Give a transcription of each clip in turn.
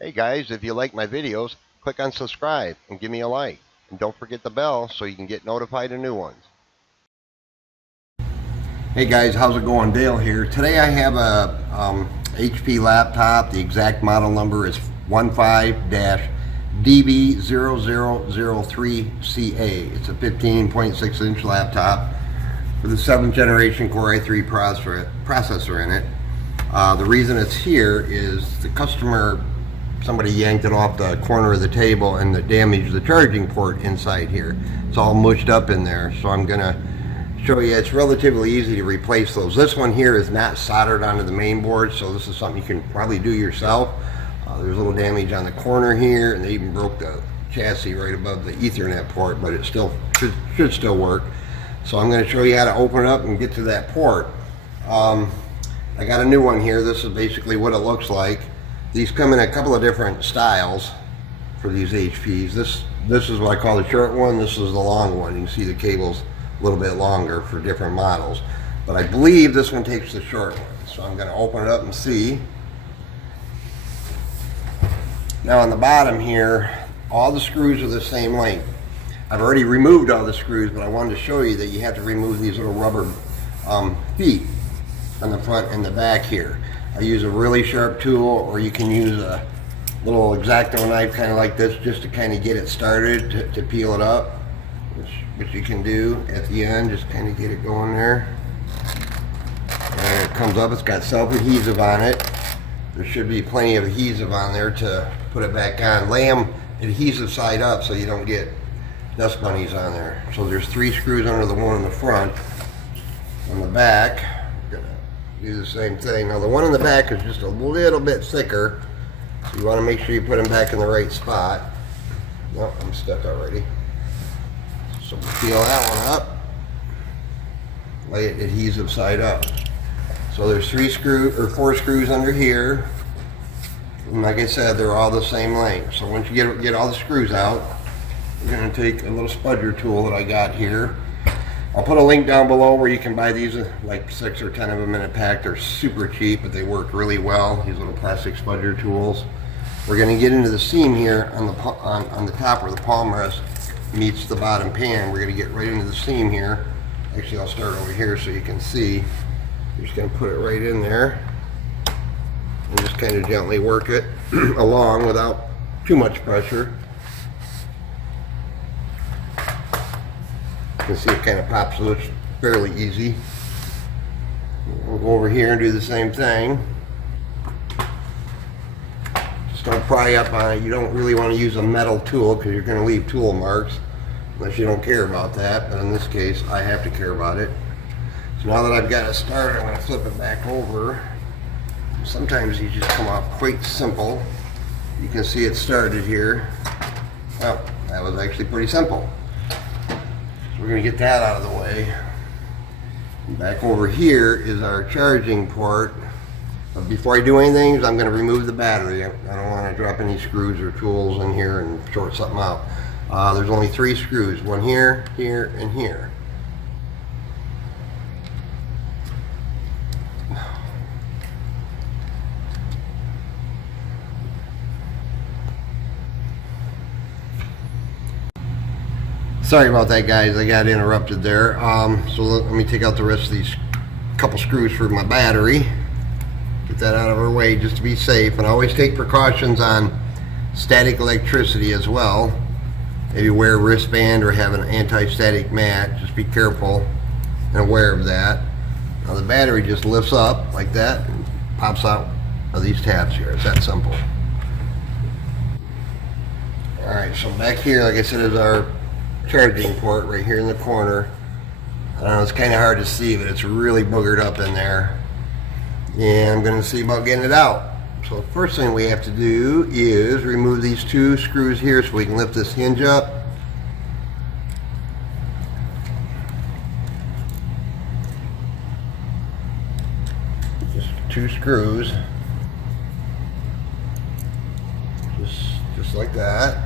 Hey guys, if you like my videos, click on subscribe and give me a like. And don't forget the bell so you can get notified of new ones. Hey guys, how's it going? Dale here. Today I have a HP laptop. The exact model number is 15-DB0003CA. It's a 15.6 inch laptop with a 7th generation Core i3 processor in it. The reason it's here is the customer, somebody yanked it off the corner of the table and it damaged the charging port inside here. It's all mushed up in there, so I'm gonna show you. It's relatively easy to replace those. This one here is not soldered onto the main board, so this is something you can probably do yourself. There's a little damage on the corner here, and they even broke the chassis right above the Ethernet port, but it still should still work. So I'm going to show you how to open it up and get to that port. I got a new one here. This is basically what it looks like. These come in a couple of different styles for these HPs. This is what I call the short one. This is the long one. You can see the cables a little bit longer for different models, but I believe this one takes the short one. So I'm going to open it up and see. Now on the bottom here, all the screws are the same length. I've already removed all the screws, but I wanted to show you that you have to remove these little rubber feet on the front and the back here. I use a really sharp tool, or you can use a little X-Acto knife kind of like this just to kind of get it started to peel it up. Which you can do at the end, just kind of get it going there. And it comes up, it's got self-adhesive on it. There should be plenty of adhesive on there to put it back on. Lay them adhesive side up so you don't get dust bunnies on there. So there's 3 screws under the one in the front. On the back, I'm gonna do the same thing. Now the one in the back is just a little bit thicker, so you want to make sure you put them back in the right spot. No, I'm stuck already. So we'll peel that one up, lay it adhesive side up. So there's 4 screws under here. And like I said, they're all the same length. So once you get all the screws out, we're gonna take a little Spudger tool that I got here. I'll put a link down below where you can buy these, like 6 or 10 of them in a pack. They're super cheap, but they work really well, these little plastic Spudger tools. We're gonna get into the seam here on the top where the palm rest meets the bottom pan. We're going to get right into the seam here. Actually, I'll start over here so you can see. You're just going to put it right in there and just kind of gently work it along without too much pressure. You can see it kind of pops, so it's fairly easy. We'll go over here and do the same thing. Just don't pry up on it. You don't really want to use a metal tool because you're going to leave tool marks unless you don't care about that, but in this case I have to care about it. So now that I've got it started, I'm going to flip it back over. Sometimes these just come off quite simple. You can see it started here. Well, that was actually pretty simple. So we're going to get that out of the way. Back over here is our charging port. But before I do anything, I'm going to remove the battery. I don't want to drop any screws or tools in here and short something out. There's only 3 screws, one here, here, and here. Sorry about that, guys. I got interrupted there. So let me take out the rest of these couple screws for my battery. Get that out of our way just to be safe, and always take precautions on static electricity as well. Maybe wear a wristband or have an anti-static mat. Just be careful and aware of that. Now the battery just lifts up like that and pops out of these tabs here. It's that simple. Alright, so back here, like I said, is our charging port right here in the corner. I don't know, it's kind of hard to see, but it's really boogered up in there. And I'm going to see about getting it out. So the first thing we have to do is remove these 2 screws here so we can lift this hinge up. Just 2 screws. Just like that.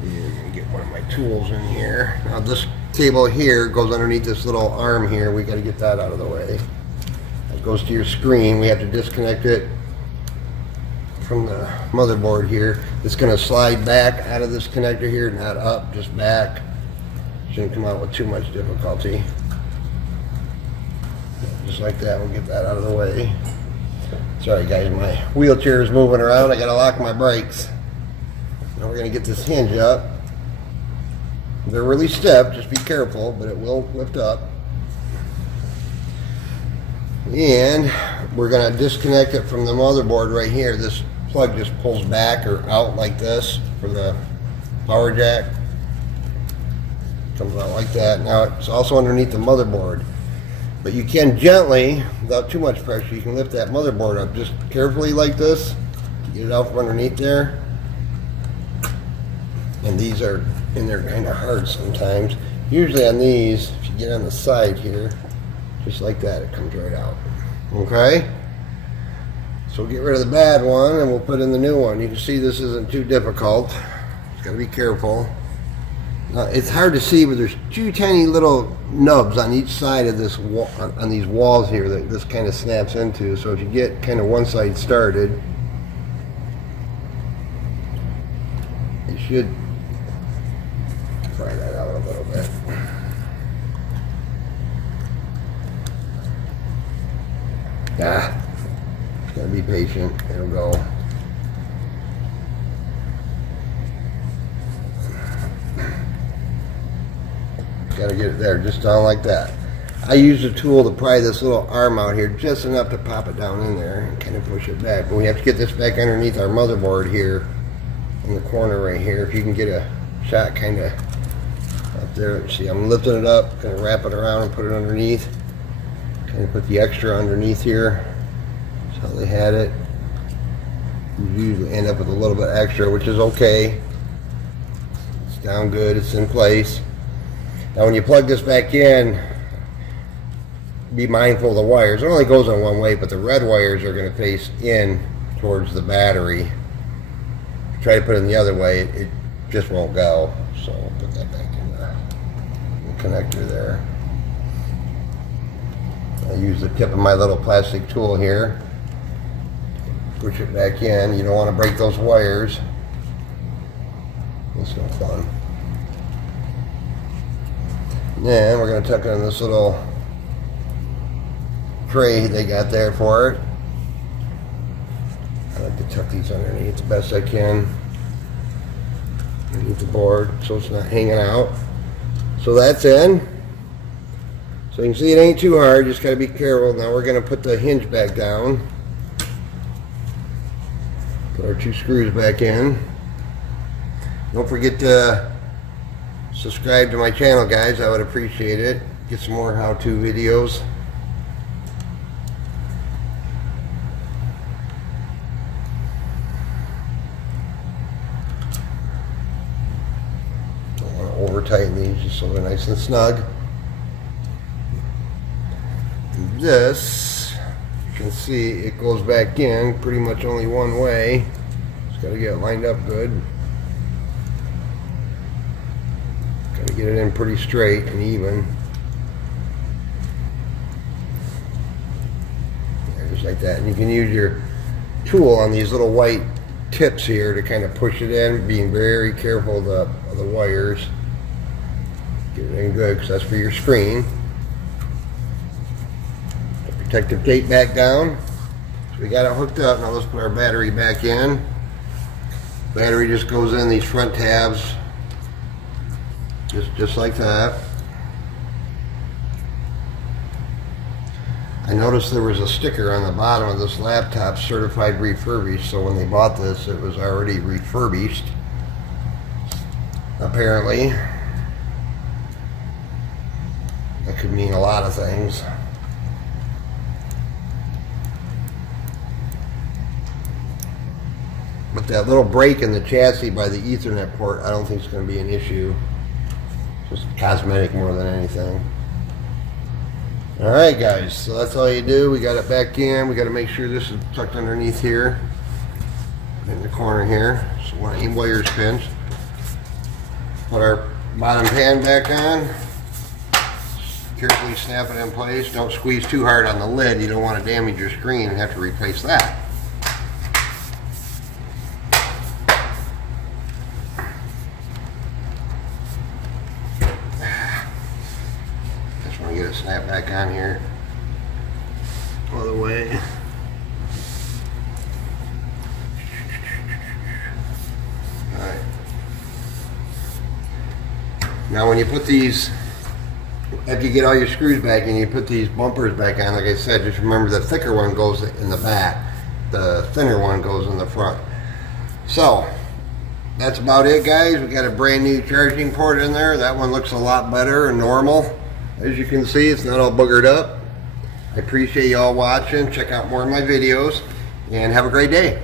And I'm going to get one of my tools in here. Now this cable here goes underneath this little arm here. We got to get that out of the way. It goes to your screen. We have to disconnect it from the motherboard here. It's going to slide back out of this connector here, not up, just back. Shouldn't come out with too much difficulty. Just like that, we'll get that out of the way. Sorry guys, my wheelchair is moving around. I got to lock my brakes. Now we're going to get this hinge up. They're really stiff, just be careful, but it will lift up. And we're going to disconnect it from the motherboard right here. This plug just pulls back or out like this for the power jack. Comes out like that. Now it's also underneath the motherboard. But you can gently, without too much pressure, you can lift that motherboard up just carefully like this. Get it out from underneath there. And these are in there kind of hard sometimes. Usually on these, if you get on the side here, just like that, it comes right out. Okay? So we'll get rid of the bad one and we'll put in the new one. You can see this isn't too difficult. Just got to be careful. It's hard to see, but there's two tiny little nubs on each side of this wall, on these walls here that this kind of snaps into. So if you get kind of one side started, you should pry that out a little bit. Just gotta be patient. It'll go. Gotta get it there, just down like that. I use a tool to pry this little arm out here just enough to pop it down in there and kind of push it back. But we have to get this back underneath our motherboard here in the corner right here. If you can get a shot kind of up there. See, I'm lifting it up, gonna wrap it around and put it underneath. Kind of put the extra underneath here. That's how they had it. You usually end up with a little bit extra, which is okay. It's down good, it's in place. Now when you plug this back in, be mindful of the wires. It only goes on one way, but the red wires are going to face in towards the battery. Try to put it in the other way, it just won't go. So we'll put that back in the connector there. I use the tip of my little plastic tool here. Push it back in. You don't want to break those wires. That's no fun. Then we're going to tuck it in this little tray they got there for it. I like to tuck these underneath the best I can. Underneath the board so it's not hanging out. So that's in. So you can see it ain't too hard, just got to be careful. Now we're going to put the hinge back down. Put our two screws back in. Don't forget to subscribe to my channel, guys. I would appreciate it. Get some more how-to videos. Don't want to over-tighten these just so they're nice and snug. And this, you can see it goes back in pretty much only one way. Just got to get it lined up good. Got to get it in pretty straight and even. Yeah, just like that. And you can use your tool on these little white tips here to kind of push it in, being very careful of the wires. Get it in good because that's for your screen. The protective tape back down. So we got it hooked up. Now let's put our battery back in. Battery just goes in these front tabs. Just like that. I noticed there was a sticker on the bottom of this laptop, certified refurbished, so when they bought this it was already refurbished, apparently. That could mean a lot of things. But that little break in the chassis by the Ethernet port, I don't think it's going to be an issue. Just cosmetic more than anything. Alright guys, so that's all you do. We got it back in. We got to make sure this is tucked underneath here. In the corner here. So one of the wires pinched. Put our bottom pan back on. Carefully snap it in place. Don't squeeze too hard on the lid. You don't want to damage your screen and have to replace that. Snap back on here. All the way. Alright. Now when you put these, after you get all your screws back and you put these bumpers back on, like I said, just remember the thicker one goes in the back. The thinner one goes in the front. So, that's about it, guys. We got a brand new charging port in there. That one looks a lot better and normal. As you can see, it's not all boogered up. I appreciate you all watching. Check out more of my videos and have a great day.